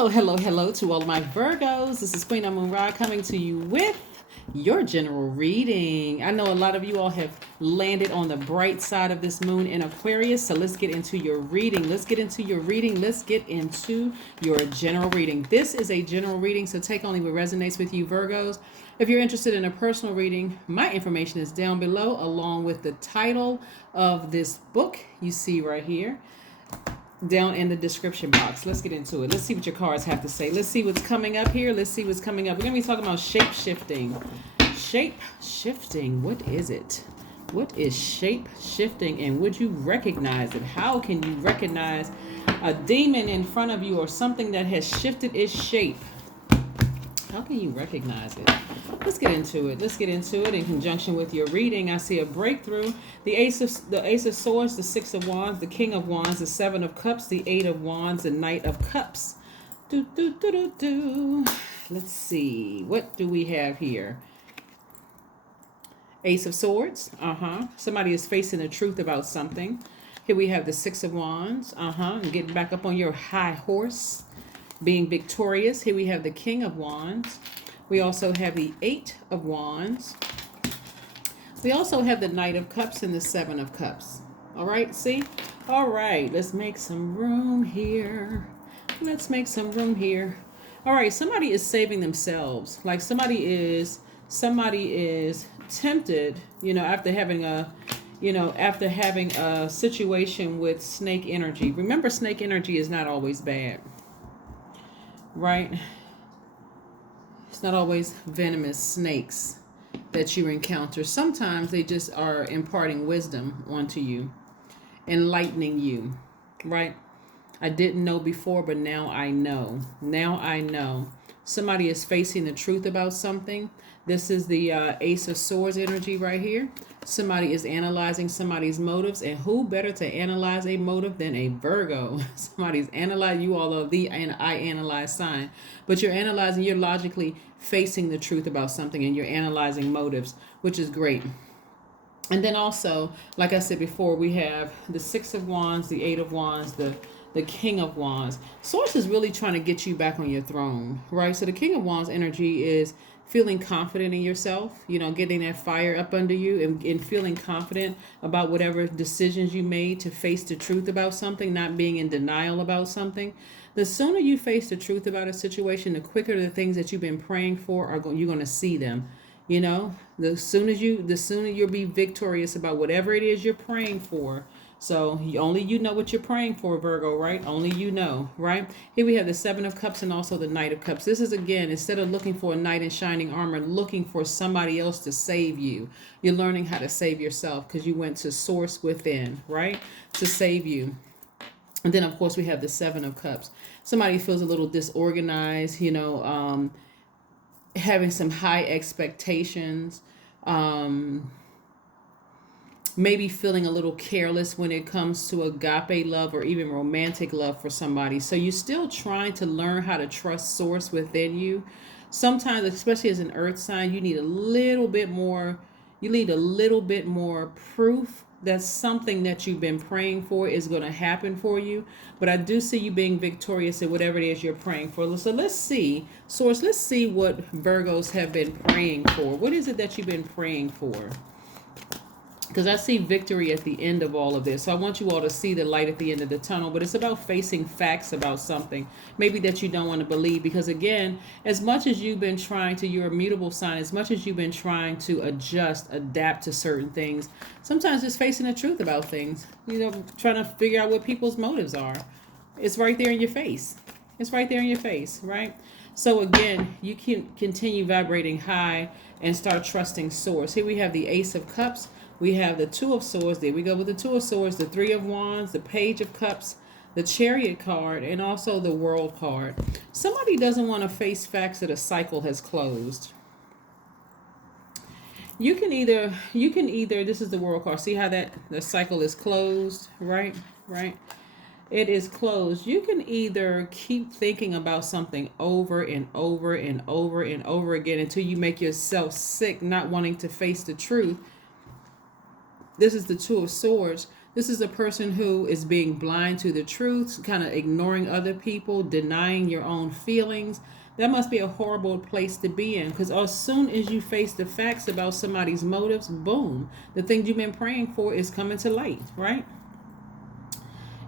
Oh, hello to all of my Virgos. This is Queen Moon Ra coming to you with your general reading. I know a lot of you all have landed on the bright side of this moon in Aquarius, so let's get into your reading. Let's get into your reading. Let's get into your general reading. This is a general reading, so take only what resonates with you, Virgos. If you're interested in a personal reading, my information is down below, along with the title of this book you see right here down in the description box. Let's get into it. Let's see what your cards have to say. Let's see what's coming up here. Let's see what's coming up. We're going to be talking about shape shifting. Shape shifting. What is it? What is shape shifting, and would you recognize it? How can you recognize a demon in front of you or something that has shifted its shape? How can you recognize it? Let's get into it. Let's get into it in conjunction with your reading. I see a breakthrough. The Ace of Swords, the Six of Wands, the King of Wands, the Seven of Cups, the Eight of Wands, the Knight of Cups. Let's see. What do we have here? Ace of Swords. Somebody is facing the truth about something. Here we have the Six of Wands. Getting back up on your high horse, being victorious. Here we have the King of Wands. We also have the Eight of Wands. We also have the Knight of Cups and the Seven of Cups. All right, see? All right, let's make some room here. Let's make some room here. All right, somebody is saving themselves. Like somebody is tempted, after having a situation with snake energy. Remember, snake energy is not always bad, right? It's not always venomous snakes that you encounter. Sometimes they just are imparting wisdom onto you, enlightening you, right? I didn't know before, but now I know. Now I know. Somebody is facing the truth about something. This is the Ace of Swords energy right here. Somebody is analyzing somebody's motives, and who better to analyze a motive than a Virgo? Somebody's analyzing. You all are the I analyze sign, but you're analyzing. You're logically facing the truth about something, and you're analyzing motives, which is great. And then also, like I said before, we have the Six of Wands, the Eight of Wands, the King of Wands. Source is really trying to get you back on your throne, right? So the King of Wands energy is feeling confident in yourself, getting that fire up under you and feeling confident about whatever decisions you made to face the truth about something, not being in denial about something. The sooner you face the truth about a situation, the quicker the things that you've been praying for you're going to see them. The sooner you'll be victorious about whatever it is you're praying for. So only you know what you're praying for, Virgo, right? Only you know, right? Here we have the Seven of Cups and also the Knight of Cups. This is, again, instead of looking for a knight in shining armor, looking for somebody else to save you. You're learning how to save yourself because you went to source within, right? To save you. And then, of course, we have the Seven of Cups. Somebody feels a little disorganized, having some high expectations, maybe feeling a little careless when it comes to agape love or even romantic love for somebody. So you're still trying to learn how to trust source within you. Sometimes, especially as an earth sign, you need a little bit more proof that something that you've been praying for is going to happen for you. But I do see you being victorious in whatever it is you're praying for. So let's see, source, let's see what Virgos have been praying for. What is it that you've been praying for? Because I see victory at the end of all of this. So I want you all to see the light at the end of the tunnel. But it's about facing facts about something, maybe that you don't want to believe. Because again, as much as you've been trying to, you're a mutable sign, as much as you've been trying to adapt to certain things, sometimes just facing the truth about things, trying to figure out what people's motives are. It's right there in your face. It's right there in your face, right? So again, you can continue vibrating high and start trusting source. Here we have the Ace of Cups. We have the Two of Swords. There we go with the Two of Swords, the Three of Wands, the Page of Cups, the Chariot card, and also the World card. Somebody doesn't want to face facts that a cycle has closed. You can either, this is the World card. See how the cycle is closed, right? Right. It is closed. You can either keep thinking about something over and over and over and over again until you make yourself sick, not wanting to face the truth. This is the Two of Swords. This is a person who is being blind to the truth, kind of ignoring other people, denying your own feelings. That must be a horrible place to be in, because as soon as you face the facts about somebody's motives, boom, the thing you've been praying for is coming to light, right?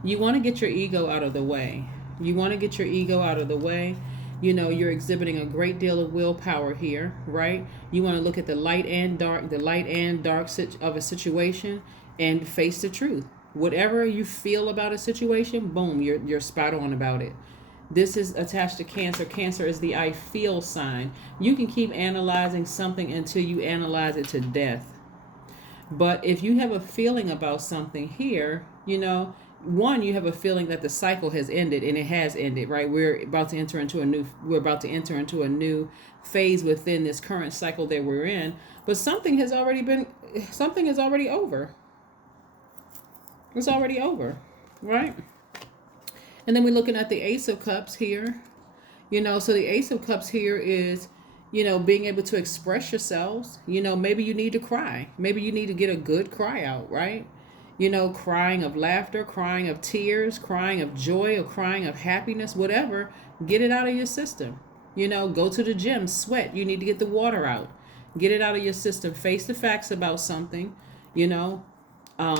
You want to get your ego out of the way. You want to get your ego out of the way. You know, you're exhibiting a great deal of willpower here, right? You want to look at the light and dark of a situation and face the truth. Whatever you feel about a situation, boom, you're spot on about it. This is attached to Cancer. Cancer is the I feel sign. You can keep analyzing something until you analyze it to death. But if you have a feeling about something here, you know, one, you have a feeling that the cycle has ended, and it has ended, right? We're about to enter into a new phase within this current cycle that we're in. But something is already over. It's already over, right? And then we're looking at the Ace of Cups here. You know, so the Ace of Cups here is, you know, being able to express yourselves. You know, maybe you need to cry. Maybe you need to get a good cry out, right? You know, crying of laughter, crying of tears, crying of joy, or crying of happiness, whatever. Get it out of your system. You know, go to the gym, sweat. You need to get the water out. Get it out of your system. Face the facts about something, you know.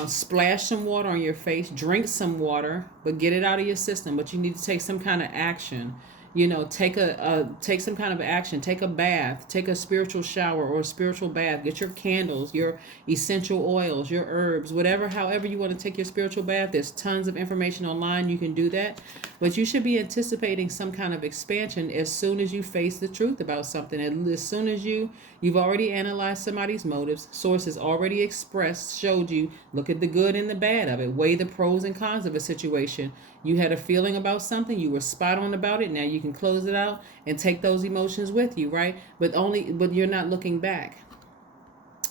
Splash some water on your face, drink some water, but get it out of your system. But you need to take some kind of action. You know, take some kind of action. Take a bath, take a spiritual shower or a spiritual bath. Get your candles, your essential oils, your herbs, however you want to take your spiritual bath. There's tons of information online. You can do that. But you should be anticipating some kind of expansion as soon as you face the truth about something. And as soon as you've already analyzed somebody's motives, sources already expressed, showed you, look at the good and the bad of it, weigh the pros and cons of a situation. You had a feeling about something, you were spot on about it. Now you can close it out and take those emotions with you, right? But you're not looking back.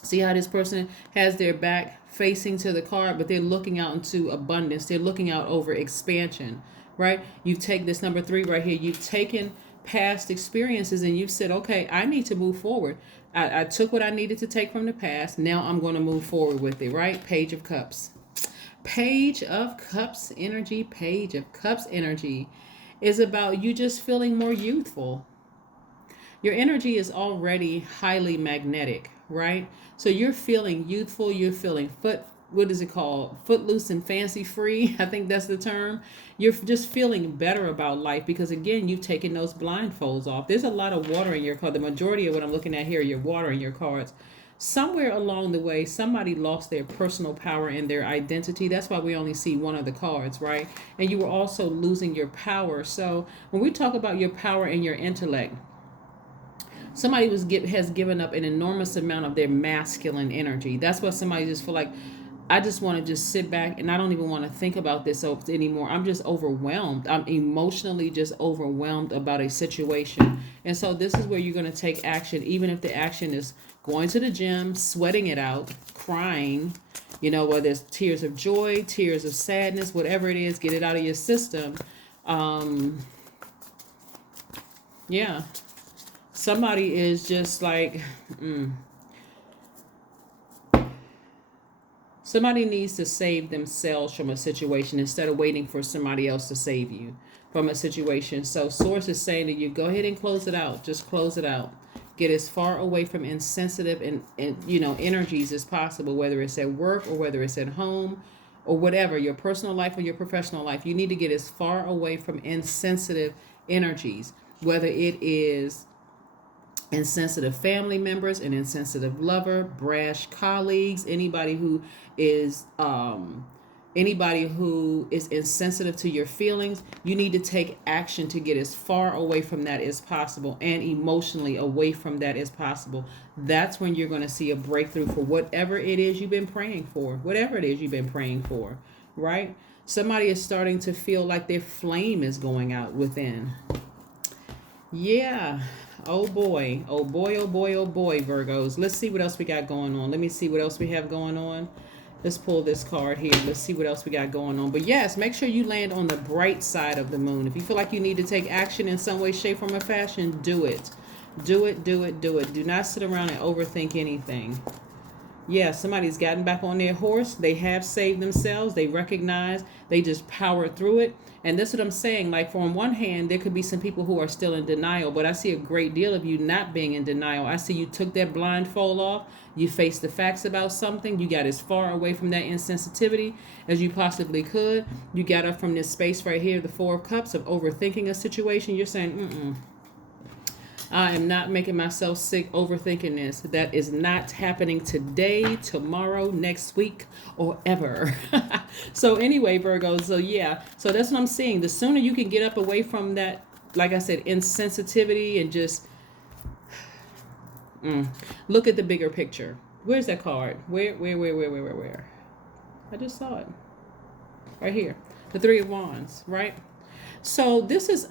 See how this person has their back facing to the card, but they're looking out into abundance. They're looking out over expansion, right? You take this number 3 right here. You've taken past experiences and you've said, okay, I need to move forward. I took what I needed to take from the past. Now I'm going to move forward with it, right? Page of Cups. Page of Cups energy. Page of Cups energy is about you just feeling more youthful. Your energy is already highly magnetic, right? So you're feeling youthful. You're feeling footloose and fancy free. I think that's the term. You're just feeling better about life because, again, you've taken those blindfolds off. There's a lot of water in your card. The majority of what I'm looking at here, your water in your cards. Somewhere along the way, somebody lost their personal power and their identity. That's why we only see one of the cards, right? And you were also losing your power. So when we talk about your power and your intellect, somebody has given up an enormous amount of their masculine energy. That's why somebody just feel like, I just want to just sit back and I don't even want to think about this anymore. I'm just overwhelmed. I'm emotionally just overwhelmed about a situation. And so this is where you're going to take action, even if the action is going to the gym, sweating it out, crying, you know, whether it's tears of joy, tears of sadness, whatever it is, get it out of your system. Yeah. Somebody is just like, somebody needs to save themselves from a situation instead of waiting for somebody else to save you from a situation. So Source is saying to you, go ahead and close it out. Just close it out. Get as far away from insensitive and energies as possible, whether it's at work or whether it's at home or whatever, your personal life or your professional life. You need to get as far away from insensitive energies, whether it is insensitive family members, an insensitive lover, brash colleagues, anybody who is insensitive to your feelings. You need to take action to get as far away from that as possible and emotionally away from that as possible. That's when you're going to see a breakthrough for whatever it is you've been praying for, right? Somebody is starting to feel like their flame is going out within. Yeah. Oh boy, Virgos. Let's see what else we got going on. Let me see what else we have going on. Let's pull this card here. Let's see what else we got going on. But yes, make sure you land on the bright side of the moon. If you feel like you need to take action in some way, shape, form, or fashion, do it. Do it. Do not sit around and overthink anything. Yeah, somebody's gotten back on their horse. They have saved themselves. They recognize they just powered through it. And that's what I'm saying. Like, on one hand, there could be some people who are still in denial, but I see a great deal of you not being in denial. I see you took that blindfold off. You faced the facts about something. You got as far away from that insensitivity as you possibly could. You got up from this space right here, the Four of Cups, of overthinking a situation. You're saying, I am not making myself sick overthinking this. That is not happening today, tomorrow, next week, or ever. So anyway, Virgo, so yeah. So that's what I'm seeing. The sooner you can get up away from that, like I said, insensitivity, and just look at the bigger picture. Where's that card? Where? I just saw it. Right here. The Three of Wands, right? So this is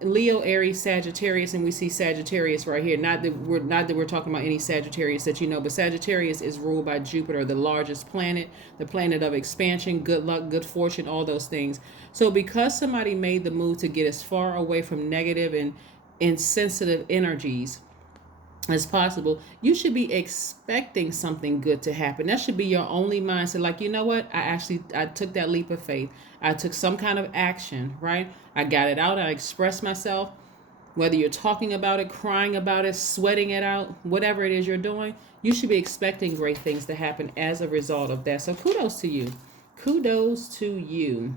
Leo, Aries, Sagittarius, and we see Sagittarius right here. Not that we're talking about any Sagittarius that you know, but Sagittarius is ruled by Jupiter, the largest planet, the planet of expansion, good luck, good fortune, all those things. So because somebody made the move to get as far away from negative and insensitive energies as possible, you should be expecting something good to happen. That should be your only mindset. Like, you know what? I took that leap of faith. I took some kind of action, right? I got it out. I expressed myself. Whether you're talking about it, crying about it, sweating it out, whatever it is you're doing, you should be expecting great things to happen as a result of that. So kudos to you. Kudos to you.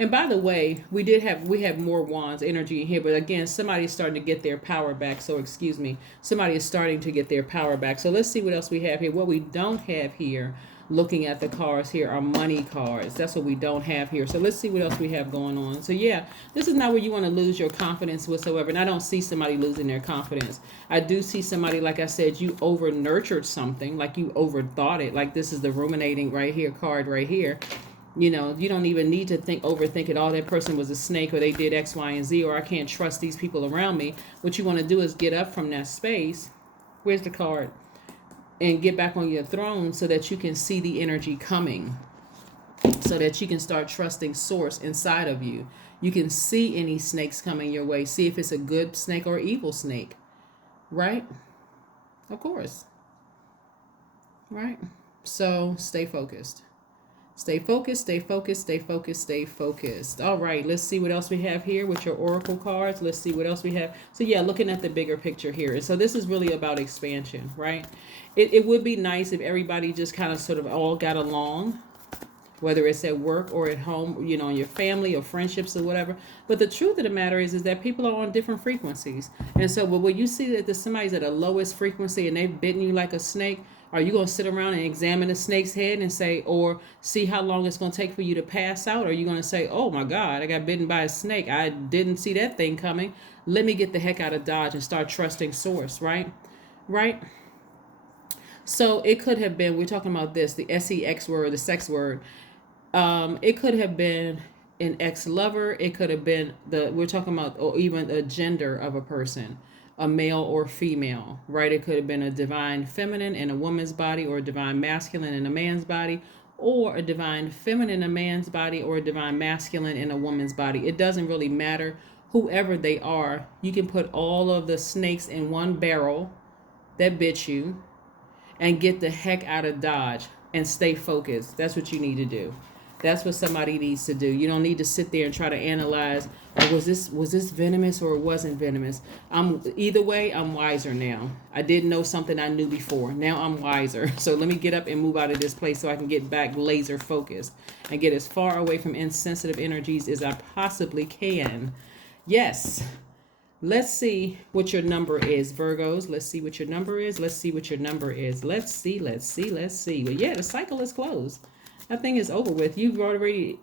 And by the way, we have more wands energy in here, but again, somebody's starting to get their power back. So excuse me, somebody is starting to get their power back. So let's see what else we have here. What we don't have here, looking at the cards here, are money cards. That's what we don't have here. So let's see what else we have going on. So yeah, this is not where you want to lose your confidence whatsoever. And I don't see somebody losing their confidence. I do see somebody, like I said, you over nurtured something, like you overthought it. Like this is the ruminating right here card right here. You know, you don't even need to overthink it. Oh, that person was a snake, or they did X, Y, and Z, or I can't trust these people around me. What you want to do is get up from that space. Where's the card? And get back on your throne so that you can see the energy coming. So that you can start trusting source inside of you. You can see any snakes coming your way. See if it's a good snake or evil snake. Right? Of course. Right? So stay focused. Stay focused, stay focused, stay focused, stay focused. All right, let's see what else we have here with your oracle cards. Let's see what else we have. So yeah, looking at the bigger picture here. And so this is really about expansion, right? It would be nice if everybody just kind of sort of all got along, whether it's at work or at home, you know, in your family or friendships or whatever. But the truth of the matter is that people are on different frequencies. And so but when you see that somebody's at a lowest frequency and they've bitten you like a snake, are you going to sit around and examine the snake's head and say, or see how long it's going to take for you to pass out? Or are you going to say, oh my God, I got bitten by a snake. I didn't see that thing coming. Let me get the heck out of Dodge and start trusting source, right? Right? So it could have been, we're talking about this, the sex word, the sex word. It could have been an ex-lover. It could have been we're talking about, or even the gender of a person. A male or female, right? It could have been a divine feminine in a woman's body, or a divine masculine in a man's body, or a divine feminine in a man's body, or a divine masculine in a woman's body. It doesn't really matter. Whoever they are, you can put all of the snakes in one barrel that bit you and get the heck out of Dodge and stay focused. That's what you need to do. That's what somebody needs to do. You don't need to sit there and try to analyze, was this venomous or it wasn't venomous. Either way, I'm wiser now. I didn't know something I knew before. Now I'm wiser. So let me get up and move out of this place so I can get back laser focused and get as far away from insensitive energies as I possibly can. Yes. Let's see what your number is, Virgos. Let's see what your number is. Let's see what your number is. Let's see. Well, yeah, the cycle is closed. That thing is over with. You've already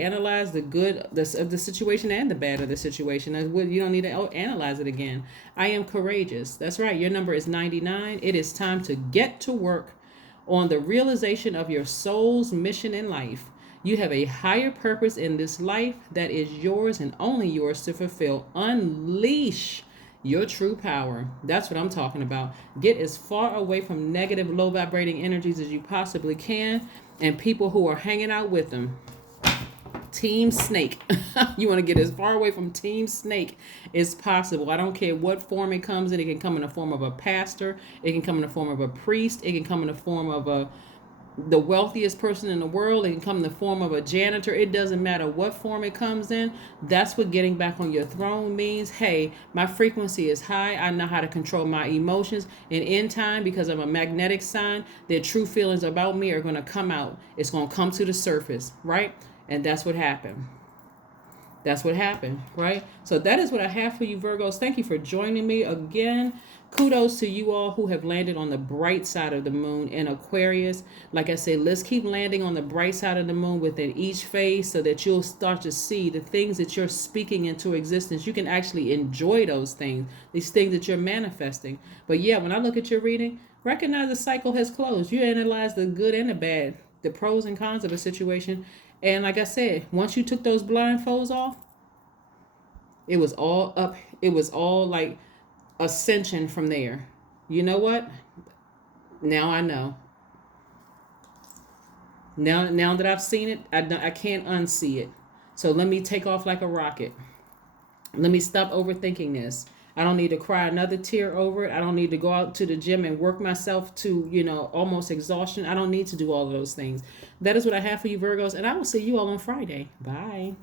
analyzed the good of the situation and the bad of the situation. You don't need to analyze it again. I am courageous. That's right. Your number is 99. It is time to get to work on the realization of your soul's mission in life. You have a higher purpose in this life that is yours and only yours to fulfill. Unleash your true power. That's what I'm talking about. Get as far away from negative, low vibrating energies as you possibly can, and people who are hanging out with them. Team Snake. You want to get as far away from Team Snake as possible. I don't care what form it comes in. It can come in the form of a pastor. It can come in the form of a priest. It can come in the form of the wealthiest person in the world. It can come in the form of a janitor. It doesn't matter what form it comes in. That's what getting back on your throne means. Hey, my frequency is high. I know how to control my emotions. And in time, because I'm a magnetic sign, their true feelings about me are going to come out. It's going to come to the surface, right? And that's what happened. That's what happened, right? So that is what I have for you, Virgos. Thank you for joining me again. Kudos to you all who have landed on the bright side of the moon in Aquarius. Like I said, let's keep landing on the bright side of the moon within each phase so that you'll start to see the things that you're speaking into existence. You can actually enjoy those things, these things that you're manifesting. But yeah, when I look at your reading, recognize the cycle has closed. You analyze the good and the bad, the pros and cons of a situation. And like I said, once you took those blindfolds off, it was all up. It was all like ascension from there. You know what? Now I know. Now that I've seen it, I can't unsee it. So let me take off like a rocket. Let me stop overthinking this. I don't need to cry another tear over it. I don't need to go out to the gym and work myself to, almost exhaustion. I don't need to do all of those things. That is what I have for you, Virgos. And I will see you all on Friday. Bye.